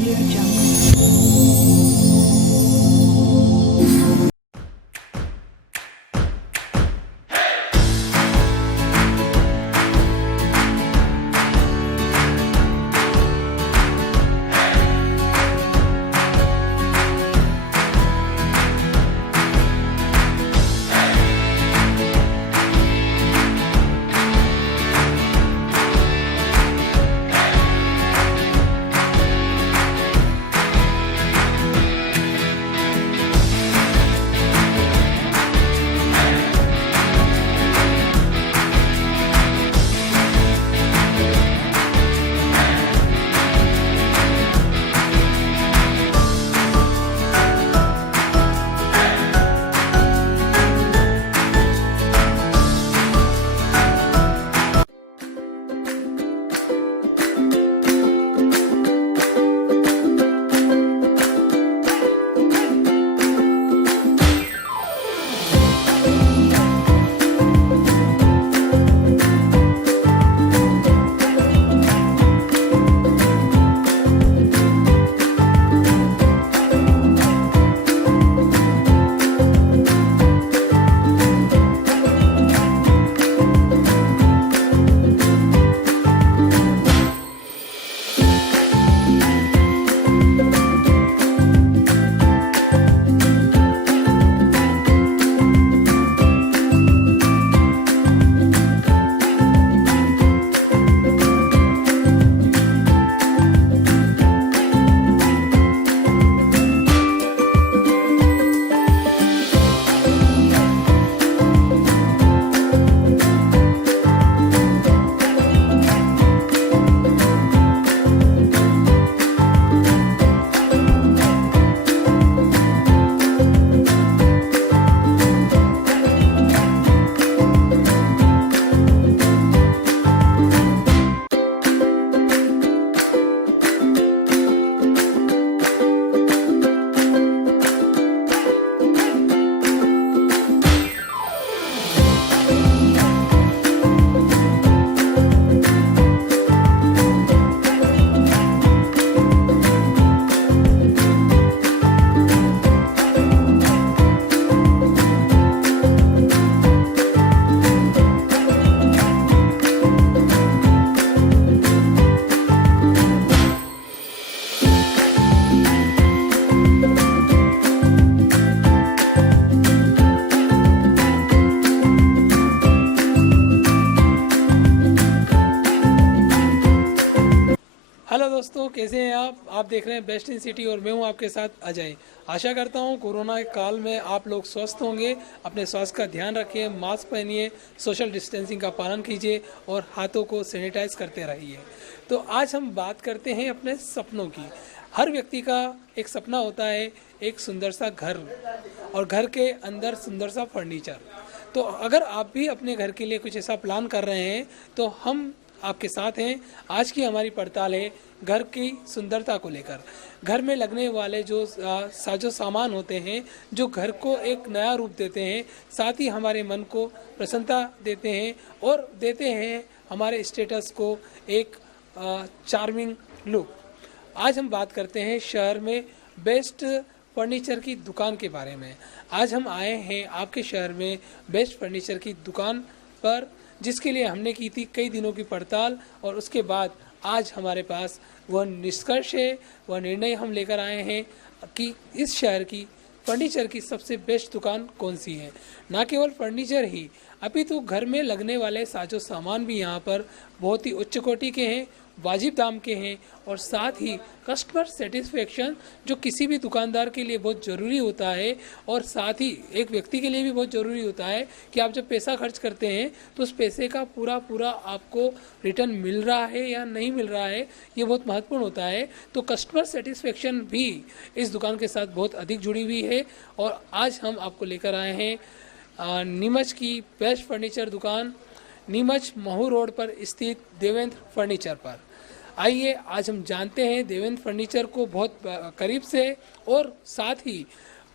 Audio Jungle. Hello दोस्तों, कैसे हैं आप देख रहे हैं बेस्ट इन सिटी और मैं हूं आपके साथ अजय। आशा करता हूं कोरोना के काल में आप लोग स्वस्थ होंगे। अपने स्वास्थ्य का ध्यान रखिए, मास्क पहनिए, सोशल डिस्टेंसिंग का पालन कीजिए और हाथों को सैनिटाइज करते रहिए। तो आज हम बात करते हैं अपने सपनों की। हर व्यक्ति का एक सपना होता है, एक सुंदर सा घर और घर के अंदर सुंदर सा फर्नीचर। तो अगर आप भी अपने घर के लिए कुछ ऐसा प्लान कर रहे हैं तो हम आपके साथ हैं। आज की हमारी पड़ताल है घर की सुंदरता को लेकर। घर में लगने वाले जो साजो सामान होते हैं जो घर को एक नया रूप देते हैं, साथ ही हमारे मन को प्रसन्नता देते हैं और देते हैं हमारे स्टेटस को एक चार्मिंग लुक। आज हम बात करते हैं शहर में बेस्ट फर्नीचर की दुकान के बारे में। आज हम आए हैं आपके शहर में बेस्ट फर्नीचर की दुकान पर, जिसके लिए हमने की थी कई दिनों की पड़ताल और उसके बाद आज हमारे पास वह निष्कर्ष है, वह निर्णय हम लेकर आए हैं कि इस शहर की फर्नीचर की सबसे बेस्ट दुकान कौन सी है। ना केवल फर्नीचर ही, अपितु घर में लगने वाले साजो सामान भी यहाँ पर बहुत ही उच्च कोटि के हैं, वाजिब दाम के हैं और साथ ही कस्टमर सेटिस्फेक्शन जो किसी भी दुकानदार के लिए बहुत ज़रूरी होता है और साथ ही एक व्यक्ति के लिए भी बहुत ज़रूरी होता है कि आप जब पैसा खर्च करते हैं तो उस पैसे का पूरा आपको रिटर्न मिल रहा है या नहीं मिल रहा है, ये बहुत महत्वपूर्ण होता है। तो कस्टमर सेटिस्फेक्शन भी इस दुकान के साथ बहुत अधिक जुड़ी हुई है और आज हम आपको लेकर आए हैं नीमच की बेस्ट फर्नीचर दुकान, नीमच महू रोड पर स्थित देवेंद्र फर्नीचर पर। आइए आज हम जानते हैं देवेंद्र फर्नीचर को बहुत करीब से और साथ ही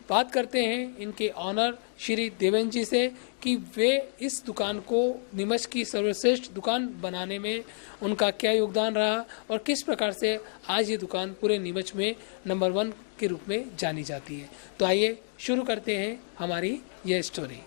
बात करते हैं इनके ऑनर श्री देवेंद्र जी से कि वे इस दुकान को नीमच की सर्वश्रेष्ठ दुकान बनाने में उनका क्या योगदान रहा और किस प्रकार से आज ये दुकान पूरे नीमच में नंबर 1 के रूप में जानी जाती है। तो आइए शुरू करते हैं हमारी ये स्टोरी।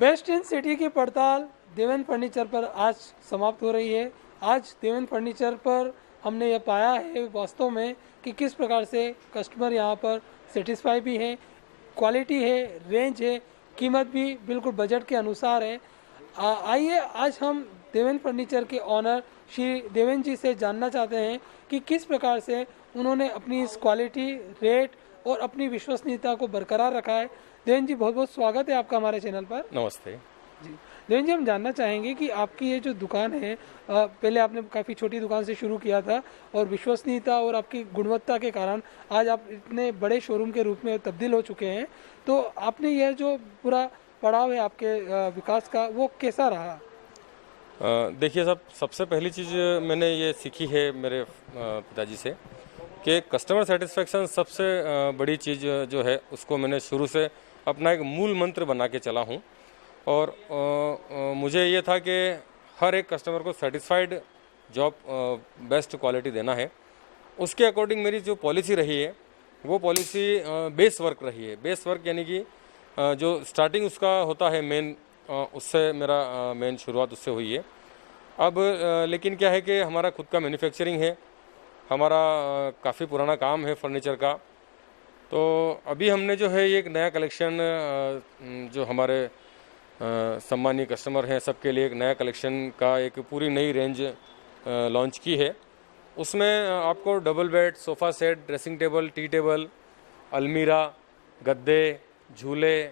बेस्ट इन सिटी की पड़ताल देवेंद्र फर्नीचर पर आज समाप्त हो रही है। आज देवेंद्र फर्नीचर पर हमने यह पाया है वास्तव में कि किस प्रकार से कस्टमर यहाँ पर सेटिस्फाई भी है, क्वालिटी है, रेंज है, कीमत भी बिल्कुल बजट के अनुसार है। आइए आज हम देवेंद्र फर्नीचर के ऑनर श्री देवेंद्र जी से जानना चाहते हैं कि किस प्रकार से उन्होंने अपनी इस क्वालिटी, रेट और अपनी विश्वसनीयता को बरकरार रखा है। देवेंद्र जी, बहुत बहुत स्वागत है आपका हमारे चैनल पर। नमस्ते जी देवेंद्र जी, हम जानना चाहेंगे कि आपकी ये जो दुकान है, पहले आपने काफ़ी छोटी दुकान से शुरू किया था और विश्वसनीयता और आपकी गुणवत्ता के कारण आज आप इतने बड़े शोरूम के रूप में तब्दील हो चुके हैं। तो आपने यह जो पूरा पड़ाव है आपके विकास का, वो कैसा रहा? देखिए साहब, सबसे पहली चीज़ मैंने ये सीखी है मेरे पिताजी से कि कस्टमर सेटिस्फेक्शन सबसे बड़ी चीज़ जो है उसको मैंने शुरू से अपना एक मूल मंत्र बना के चला हूँ। और मुझे ये था कि हर एक कस्टमर को सेटिस्फाइड जॉब, बेस्ट क्वालिटी देना है। उसके अकॉर्डिंग मेरी जो पॉलिसी रही है वो पॉलिसी बेस वर्क रही है। बेस वर्क यानी कि जो स्टार्टिंग उसका होता है मेन, उससे मेरा मेन शुरुआत उससे हुई है। अब लेकिन क्या है कि हमारा खुद का मैन्युफैक्चरिंग है, हमारा काफ़ी पुराना काम है फर्नीचर का। तो अभी हमने जो है ये एक नया कलेक्शन, जो हमारे सम्मानीय कस्टमर हैं सबके लिए एक नया कलेक्शन का एक पूरी नई रेंज लॉन्च की है। उसमें आपको double bed, sofa set, dressing table, tea table, अलमीरा, गद्दे, झूले,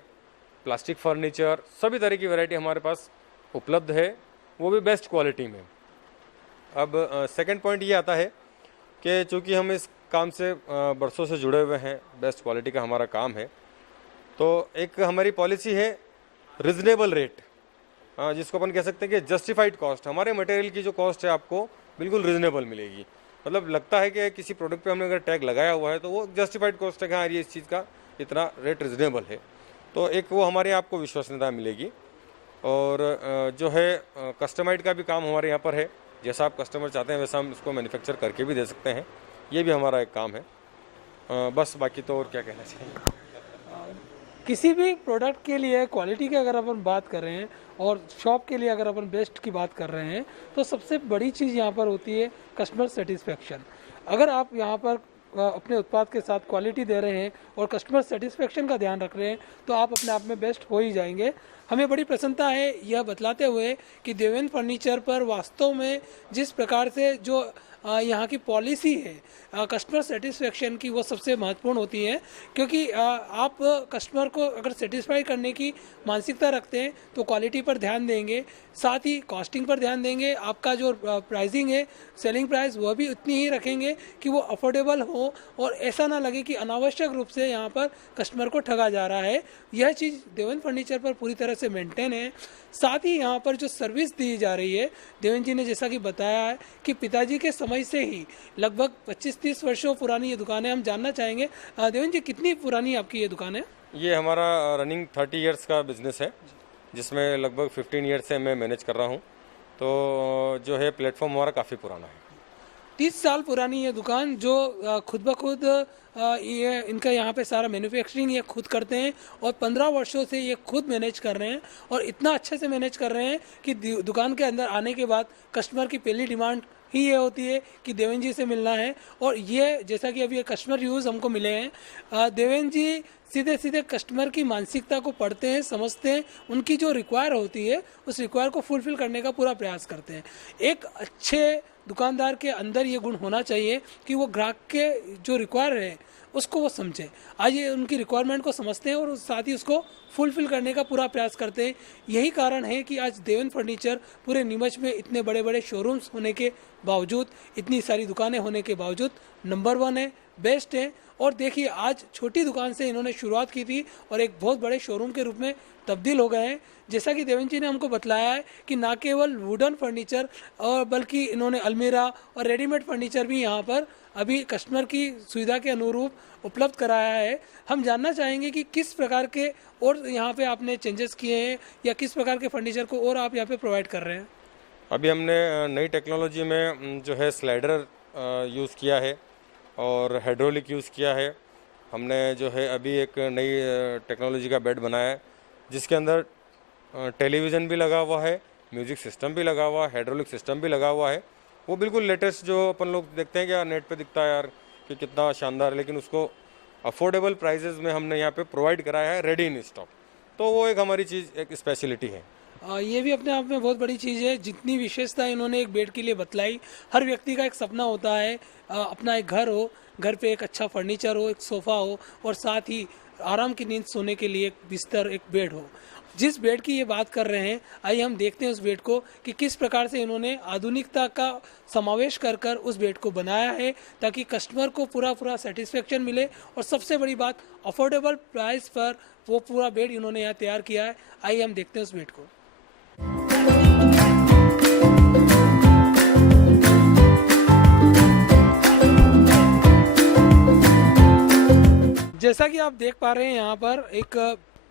प्लास्टिक फर्नीचर, सभी तरह की वैरायटी हमारे पास उपलब्ध है, वो भी बेस्ट क्वालिटी में। अब सेकंड पॉइंट ये आता है कि चूँकि हम इस काम से बरसों से जुड़े हुए हैं, बेस्ट क्वालिटी का हमारा काम है, तो एक हमारी पॉलिसी है रिजनेबल रेट, जिसको अपन कह सकते हैं कि जस्टिफाइड कॉस्ट। हमारे मटेरियल की जो कॉस्ट है आपको बिल्कुल रिजनेबल मिलेगी। मतलब लगता है कि किसी प्रोडक्ट पे हमने अगर टैग लगाया हुआ है तो वो जस्टिफाइड कॉस्ट है कि हाँ ये इस चीज़ का इतना रेट रिजनेबल है। तो एक वो हमारे आपको विश्वसनीयता मिलेगी। और जो है कस्टमाइड का भी काम हमारे यहाँ पर है। जैसा आप कस्टमर चाहते हैं वैसा हम उसको मैन्युफैक्चर करके भी दे सकते हैं, ये भी हमारा एक काम है। बस बाकी तो और क्या कहना चाहिए। किसी भी प्रोडक्ट के लिए क्वालिटी की अगर अपन बात कर रहे हैं और शॉप के लिए अगर अपन बेस्ट की बात कर रहे हैं, तो सबसे बड़ी चीज़ यहाँ पर होती है कस्टमर सेटिस्फेक्शन। अगर आप यहाँ पर अपने उत्पाद के साथ क्वालिटी दे रहे हैं और कस्टमर सेटिस्फेक्शन का ध्यान रख रहे हैं, तो आप अपने आप में बेस्ट हो ही जाएंगे। हमें बड़ी प्रसन्नता है यह बतलाते हुए कि देवेंद्र फर्नीचर पर वास्तव में जिस प्रकार से जो यहाँ की पॉलिसी है कस्टमर सेटिस्फेक्शन की, वो सबसे महत्वपूर्ण होती है। क्योंकि आप कस्टमर को अगर सेटिस्फाई करने की मानसिकता रखते हैं तो क्वालिटी पर ध्यान देंगे, साथ ही कॉस्टिंग पर ध्यान देंगे। आपका जो प्राइसिंग है, सेलिंग प्राइस, वह भी उतनी ही रखेंगे कि वो अफोर्डेबल हो और ऐसा ना लगे कि अनावश्यक रूप से यहाँ पर कस्टमर को ठगा जा रहा है। यह चीज़ देवेंद्र फर्नीचर पर पूरी तरह से मेंटेन है। साथ ही यहाँ पर जो सर्विस दी जा रही है, देवेंद्र जी ने जैसा कि बताया है कि पिताजी के समय से ही लगभग 25-30 वर्षों पुरानी ये दुकान है। हम जानना चाहेंगे देवेंद्र जी, कितनी पुरानी आपकी ये दुकान है? ये हमारा रनिंग 30 इयर्स का बिजनेस है, जिसमें लगभग 15 ईयर्स से मैं मैनेज कर रहा हूँ। तो जो है प्लेटफॉर्म हमारा काफ़ी पुराना है। 30 साल पुरानी ये दुकान जो खुद ब खुद ये इनका यहाँ पे सारा मैन्युफैक्चरिंग ये खुद करते हैं और 15 वर्षों से ये खुद मैनेज कर रहे हैं और इतना अच्छे से मैनेज कर रहे हैं कि दुकान के अंदर आने के बाद कस्टमर की पहली डिमांड ही ये होती है कि देवेन जी से मिलना है। और ये जैसा कि अभी ये कस्टमर रिव्यूज़ हमको मिले हैं, देवेन जी सीधे सीधे कस्टमर की मानसिकता को पढ़ते हैं, समझते हैं, उनकी जो रिक्वायर होती है उस रिक्वायर को फुलफिल करने का पूरा प्रयास करते हैं। एक अच्छे दुकानदार के अंदर ये गुण होना चाहिए कि वो ग्राहक के जो रिक्वायर है उसको वो समझे। आज ये उनकी रिक्वायरमेंट को समझते हैं और साथ ही उसको फुलफिल करने का पूरा प्रयास करते हैं। यही कारण है कि आज देवेन फर्नीचर पूरे नीमच में इतने बड़े बड़े शोरूम्स होने के बावजूद, इतनी सारी दुकानें होने के बावजूद नंबर 1 है, बेस्ट है। और देखिए आज छोटी दुकान से इन्होंने शुरुआत की थी और एक बहुत बड़े शोरूम के रूप में तब्दील हो गए हैं। जैसा कि देवेन जी ने हमको बतलाया है कि ना केवल वुडन फर्नीचर और बल्कि इन्होंने अलमीरा और रेडीमेड फर्नीचर भी यहाँ पर अभी कस्टमर की सुविधा के अनुरूप उपलब्ध कराया है। हम जानना चाहेंगे कि किस प्रकार के और यहाँ पे आपने चेंजेस किए हैं या किस प्रकार के फर्नीचर को और आप यहाँ पे प्रोवाइड कर रहे हैं। अभी हमने नई टेक्नोलॉजी में जो है स्लाइडर यूज़ किया है और हाइड्रोलिक यूज़ किया है। हमने जो है अभी एक नई टेक्नोलॉजी का बेड बनाया है जिसके अंदर टेलीविज़न भी लगा हुआ है, म्यूज़िक सिस्टम भी लगा हुआ है, हाइड्रोलिक सिस्टम भी लगा हुआ है। वो बिल्कुल लेटेस्ट जो अपन लोग देखते हैं कि यार नेट पे दिखता है यार कि कितना शानदार, लेकिन उसको अफोर्डेबल प्राइसेस में हमने यहाँ पे प्रोवाइड कराया है रेडी इन स्टॉक। तो वो एक हमारी चीज़, एक स्पेशलिटी है। ये भी अपने आप में बहुत बड़ी चीज़ है। जितनी विशेषता इन्होंने एक बेड के लिए बतलाई, हर व्यक्ति का एक सपना होता है अपना एक घर हो, घर पे एक अच्छा फर्नीचर हो, एक सोफ़ा हो और साथ ही आराम की नींद सोने के लिए एक बिस्तर, एक बेड हो। जिस बेड की ये बात कर रहे हैं, आइए हम देखते हैं उस बेड को कि किस प्रकार से इन्होंने आधुनिकता का समावेश कर कर उस बेड को बनाया है ताकि कस्टमर को पूरा सेटिस्फेक्शन मिले और सबसे बड़ी बात अफोर्डेबल प्राइस पर वो पूरा बेड इन्होंने यहाँ तैयार किया है। आइए हम देखते हैं उस बेड को। जैसा कि आप देख पा रहे हैं यहाँ पर एक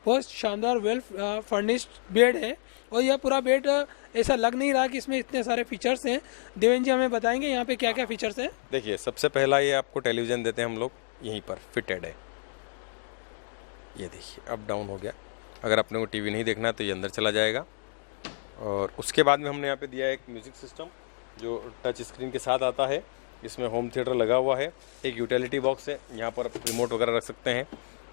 बहुत शानदार वेल फर्निश्ड बेड है और यह पूरा बेड ऐसा लग नहीं रहा कि इसमें इतने सारे फीचर्स हैं। देवेन जी हमें बताएंगे यहाँ पे क्या क्या फीचर्स हैं। देखिए सबसे पहला ये आपको टेलीविज़न देते हैं हम लोग, यहीं पर फिटेड है। ये देखिए अप डाउन हो गया, अगर अपने को टीवी नहीं देखना है तो ये अंदर चला जाएगा। और उसके बाद में हमने यहाँ पे दिया है एक म्यूज़िक सिस्टम जो टच स्क्रीन के साथ आता है। इसमें होम थिएटर लगा हुआ है, एक यूटिलिटी बॉक्स है, यहाँ पर आप रिमोट वगैरह रख सकते हैं।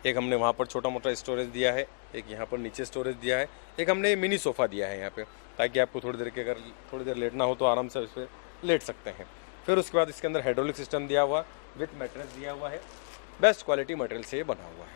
एक हमने वहाँ पर छोटा मोटा स्टोरेज दिया है, एक यहाँ पर नीचे स्टोरेज दिया है, एक हमने मिनी सोफ़ा दिया है यहाँ पे ताकि आपको थोड़ी देर लेटना हो तो आराम से इस पर लेट सकते हैं। फिर उसके बाद इसके अंदर हाइड्रोलिक सिस्टम दिया हुआ, विथ मैट्रेस दिया हुआ है, बेस्ट क्वालिटी मटेरियल से ये बना हुआ है।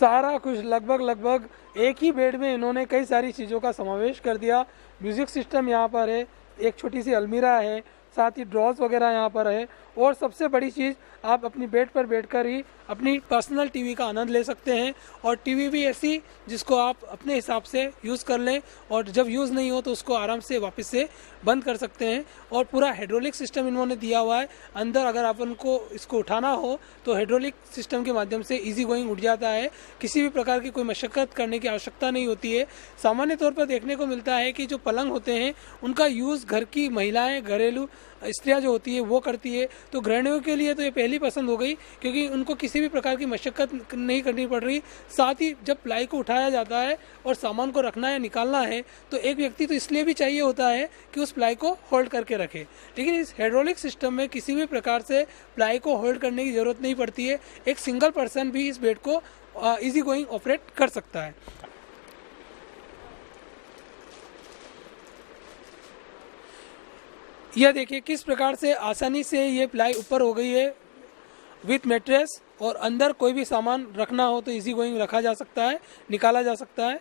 सारा कुछ लगभग एक ही बेड में इन्होंने कई सारी चीज़ों का समावेश कर दिया। म्यूज़िक सिस्टम यहाँ पर है, एक छोटी सी अलमीरा है, साथ ही ड्रॉर्स वगैरह यहाँ पर है और सबसे बड़ी चीज़ आप अपनी बेड पर बैठकर ही अपनी पर्सनल टीवी का आनंद ले सकते हैं। और टीवी भी ऐसी जिसको आप अपने हिसाब से यूज़ कर लें और जब यूज़ नहीं हो तो उसको आराम से वापस से बंद कर सकते हैं। और पूरा हाइड्रोलिक सिस्टम इन्होंने दिया हुआ है अंदर, अगर अपन को इसको उठाना हो तो हाइड्रोलिक सिस्टम के माध्यम से इजी गोइंग उठ जाता है, किसी भी प्रकार की कोई मशक्क़त करने की आवश्यकता नहीं होती है। सामान्य तौर पर देखने को मिलता है कि जो पलंग होते हैं उनका यूज़ घर की महिलाएँ, घरेलू स्त्रियाँ जो होती है वो करती है, तो गृहिणियों के लिए तो ये पहली पसंद हो गई क्योंकि उनको किसी भी प्रकार की मशक्क़त नहीं करनी पड़ रही। साथ ही जब प्लाई को उठाया जाता है और सामान को रखना या निकालना है तो एक व्यक्ति तो इसलिए भी चाहिए होता है कि उस प्लाई को होल्ड करके रखे, लेकिन इस हाइड्रोलिक सिस्टम में किसी भी प्रकार से प्लाई को होल्ड करने की ज़रूरत नहीं पड़ती है। एक सिंगल पर्सन भी इस बेड को ईजी गोइंग ऑपरेट कर सकता है। यह देखिए किस प्रकार से आसानी से ये प्लाई ऊपर हो गई है विथ मैट्रेस और अंदर कोई भी सामान रखना हो तो इजी गोइंग रखा जा सकता है, निकाला जा सकता है।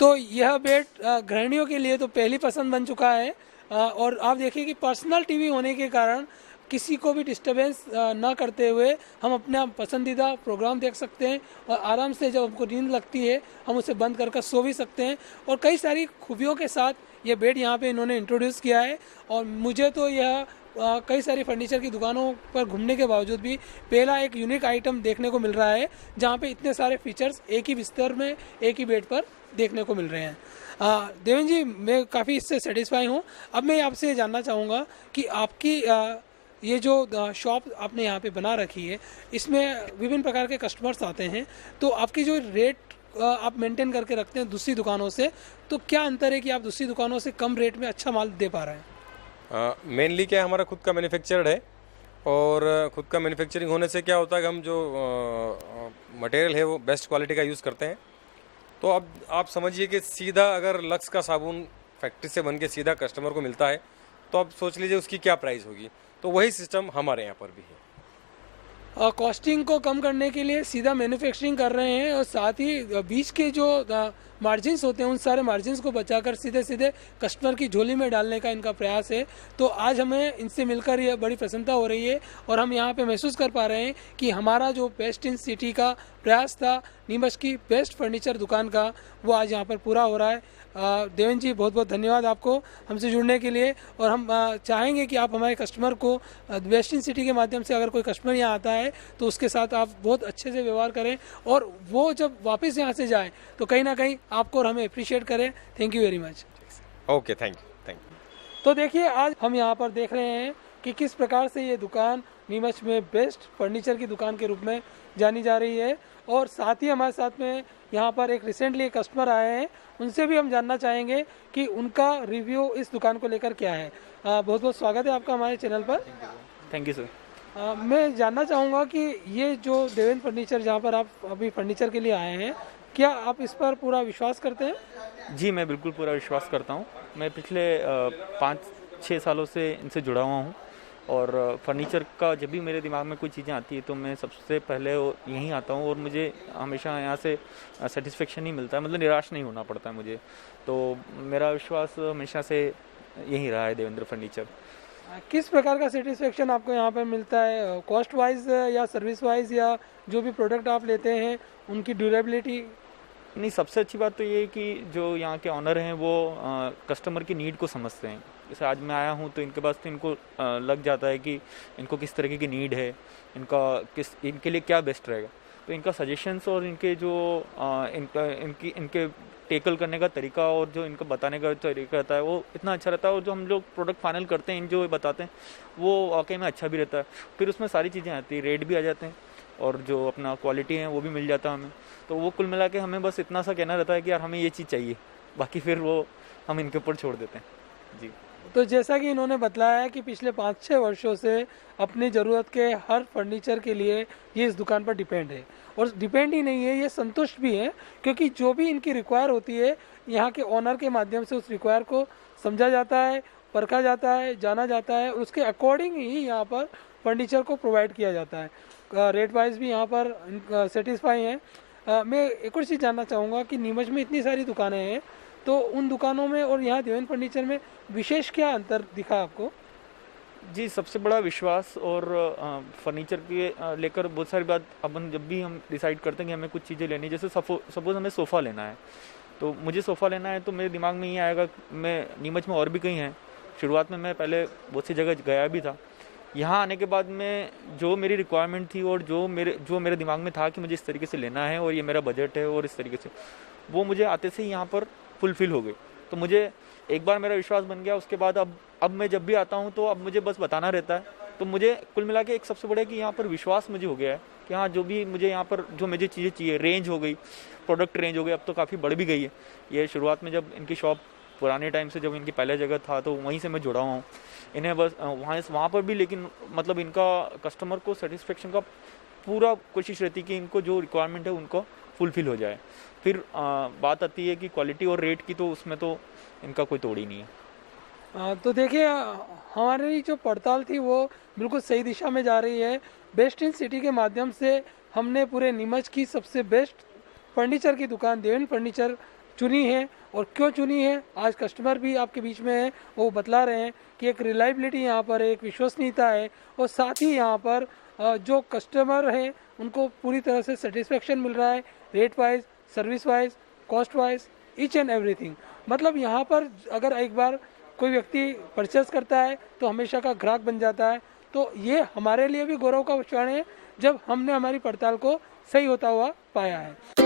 तो यह बेड गृहिणियों के लिए तो पहली पसंद बन चुका है। और आप देखिए कि पर्सनल टीवी होने के कारण किसी को भी डिस्टरबेंस ना करते हुए हम अपना पसंदीदा प्रोग्राम देख सकते हैं और आराम से जब हमको नींद लगती है हम उसे बंद कर सो भी सकते हैं। और कई सारी खूबियों के साथ ये बेड यहाँ पे इन्होंने इंट्रोड्यूस किया है और मुझे तो यह कई सारी फर्नीचर की दुकानों पर घूमने के बावजूद भी पहला एक यूनिक आइटम देखने को मिल रहा है जहाँ पे इतने सारे फीचर्स एक ही बिस्तर में, एक ही बेड पर देखने को मिल रहे हैं। देवेंद्र जी, मैं काफ़ी इससे सेटिस्फाई हूँ। अब मैं आपसे जानना चाहूँगा कि आपकी ये जो शॉप आपने यहाँ पे बना रखी है, इसमें विभिन्न प्रकार के कस्टमर्स आते हैं, तो आपकी जो रेट आप मेंटेन करके रखते हैं दूसरी दुकानों से, तो क्या अंतर है कि आप दूसरी दुकानों से कम रेट में अच्छा माल दे पा रहे हैं? मेनली क्या है, हमारा खुद का मैन्युफैक्चर्ड है और खुद का मैन्युफैक्चरिंग होने से क्या होता है कि हम जो मटेरियल है वो बेस्ट क्वालिटी का यूज़ करते हैं। तो अब आप समझिए कि सीधा अगर लक्स का साबुन फैक्ट्री से बन के सीधा कस्टमर को मिलता है तो आप सोच लीजिए उसकी क्या प्राइस होगी। तो वही सिस्टम हमारे यहाँ पर भी है। कॉस्टिंग को कम करने के लिए सीधा मैन्युफैक्चरिंग कर रहे हैं और साथ ही बीच के जो मार्जिन्स होते हैं उन सारे मार्जिन्स को बचाकर सीधे सीधे कस्टमर की झोली में डालने का इनका प्रयास है। तो आज हमें इनसे मिलकर ये बड़ी प्रसन्नता हो रही है और हम यहाँ पे महसूस कर पा रहे हैं कि हमारा जो बेस्ट इन सिटी का प्रयास था नीमच की बेस्ट फर्नीचर दुकान का, वो आज यहाँ पर पूरा हो रहा है। देवेंद्र जी, बहुत बहुत धन्यवाद आपको हमसे जुड़ने के लिए। और हम चाहेंगे कि आप हमारे कस्टमर को बेस्ट इन सिटी के माध्यम से अगर कोई कस्टमर यहाँ आता है तो उसके साथ आप बहुत अच्छे से व्यवहार करें और वो जब वापस यहाँ से जाए तो कहीं ना कहीं आपको और हमें अप्रिशिएट करें। Thank you very much. Okay, thank you. तो देखिए, आज हम यहाँ पर देख रहे हैं कि किस प्रकार से ये दुकान नीमच में बेस्ट फर्नीचर की दुकान के रूप में जानी जा रही है। और साथ ही हमारे साथ में यहाँ पर एक रिसेंटली कस्टमर आए हैं, उनसे भी हम जानना चाहेंगे कि उनका रिव्यू इस दुकान को लेकर क्या है। बहुत बहुत स्वागत है आपका हमारे चैनल पर। Thank you sir. मैं जानना चाहूँगा कि ये जो देवेंद्र फर्नीचर जहाँ पर आप अभी फर्नीचर के लिए आए हैं, क्या आप इस पर पूरा विश्वास करते हैं? जी, मैं बिल्कुल पूरा विश्वास करता हूँ। मैं पिछले 5-6 सालों से इनसे जुड़ा हुआ हूँ और फर्नीचर का जब भी मेरे दिमाग में कोई चीज़ें आती है तो मैं सबसे पहले यहीं आता हूँ और मुझे हमेशा यहाँ से सेटिस्फेक्शन ही मिलता है, मतलब निराश नहीं होना पड़ता है मुझे। तो मेरा विश्वास हमेशा से यहीं रहा है देवेंद्र फर्नीचर। किस प्रकार का सेटिस्फेक्शन आपको यहाँ पर मिलता है, कॉस्ट वाइज या सर्विस वाइज, या जो भी प्रोडक्ट आप लेते हैं उनकी ड्यूरेबिलिटी? नहीं, सबसे अच्छी बात तो ये है कि जो यहाँ के ऑनर हैं वो कस्टमर की नीड को समझते हैं। जैसे आज मैं आया हूँ तो इनके पास तो इनको लग जाता है कि इनको किस तरीके की नीड है, इनके लिए क्या बेस्ट रहेगा। तो इनका सजेशंस और इनके जो इनके टेकल करने का तरीका और जो इनको बताने का तरीका रहता है वो इतना अच्छा रहता है। और जो हम लोग प्रोडक्ट फाइनल करते हैं, इन जो बताते हैं वो वाकई में अच्छा भी रहता है। फिर उसमें सारी चीज़ें आती हैं, रेट भी आ जाते हैं और जो अपना क्वालिटी है वो भी मिल जाता है हमें। तो वो कुल मिला के हमें बस इतना सा कहना रहता है कि यार हमें ये चीज़ चाहिए, बाकी फिर वो हम इनके ऊपर छोड़ देते हैं। जी। तो जैसा कि इन्होंने बताया है कि पिछले 5-6 वर्षों से अपनी ज़रूरत के हर फर्नीचर के लिए ये इस दुकान पर डिपेंड है। और डिपेंड ही नहीं है, ये संतुष्ट भी है, क्योंकि जो भी इनकी रिक्वायर होती है यहाँ के ऑनर के माध्यम से उस रिक्वायर को समझा जाता है, परखा जाता है, जाना जाता है और उसके अकॉर्डिंग ही यहाँ पर फर्नीचर को प्रोवाइड किया जाता है। रेट वाइज भी यहाँ पर सेटिस्फाई हैं। मैं एक और चीज़ जानना चाहूँगा कि नीमच में इतनी सारी दुकानें हैं, तो उन दुकानों में और यहाँ देवेंद्र फर्नीचर में विशेष क्या अंतर दिखा आपको? जी, सबसे बड़ा विश्वास और फर्नीचर के लेकर बहुत सारी बात। अपन जब भी हम डिसाइड करते हैं कि हमें कुछ चीज़ें लेनी, जैसे सपोज़ हमें सोफ़ा लेना है, तो मुझे सोफ़ा लेना है तो मेरे दिमाग में ये आएगा, मैं नीमच में और भी कहीं हैं, शुरुआत में मैं पहले बहुत सी जगह गया भी था। यहाँ आने के बाद में जो मेरी रिक्वायरमेंट थी और जो मेरे दिमाग में था कि मुझे इस तरीके से लेना है और ये मेरा बजट है और इस तरीके से, वो मुझे आते से ही यहाँ पर फुलफ़िल हो गई। तो मुझे एक बार मेरा विश्वास बन गया, उसके बाद अब मैं जब भी आता हूँ तो अब मुझे बस बताना रहता है। तो मुझे कुल मिला के एक सबसे बड़ा कि यहाँ पर विश्वास मुझे हो गया है कि हाँ, जो भी मुझे यहाँ पर जो मुझे चीज़ें चाहिए, रेंज हो गई, प्रोडक्ट रेंज हो गई, अब तो काफ़ी बढ़ भी गई है। ये शुरुआत में जब इनकी शॉप पुराने टाइम से जब इनकी पहले जगह था तो वहीं से मैं जुड़ा हुआ हूँ इन्हें बस वहाँ पर भी। लेकिन मतलब इनका कस्टमर को सेटिस्फेक्शन का पूरा कोशिश रहती है कि इनको जो रिक्वायरमेंट है उनको फुलफ़िल हो जाए। फिर बात आती है कि क्वालिटी और रेट की, तो उसमें तो इनका कोई तोड़ ही नहीं है। तो देखिए, हमारी जो पड़ताल थी वो बिल्कुल सही दिशा में जा रही है। बेस्ट इन सिटी के माध्यम से हमने पूरे नीमच की सबसे बेस्ट फर्नीचर की दुकान देवेंद्र फर्नीचर चुनी है। और क्यों चुनी है, आज कस्टमर भी आपके बीच में है, वो बतला रहे हैं कि एक रिलायबिलिटी यहाँ पर है, एक विश्वसनीयता है और साथ ही यहाँ पर जो कस्टमर है उनको पूरी तरह से सेटिस्फेक्शन मिल रहा है, rate wise, service wise, cost wise, each and everything. मतलब यहाँ पर अगर एक बार कोई व्यक्ति परचेस करता है तो हमेशा का ग्राहक बन जाता है। तो ये हमारे लिए भी गौरव का क्षण है जब हमने हमारी पड़ताल को सही होता हुआ पाया है।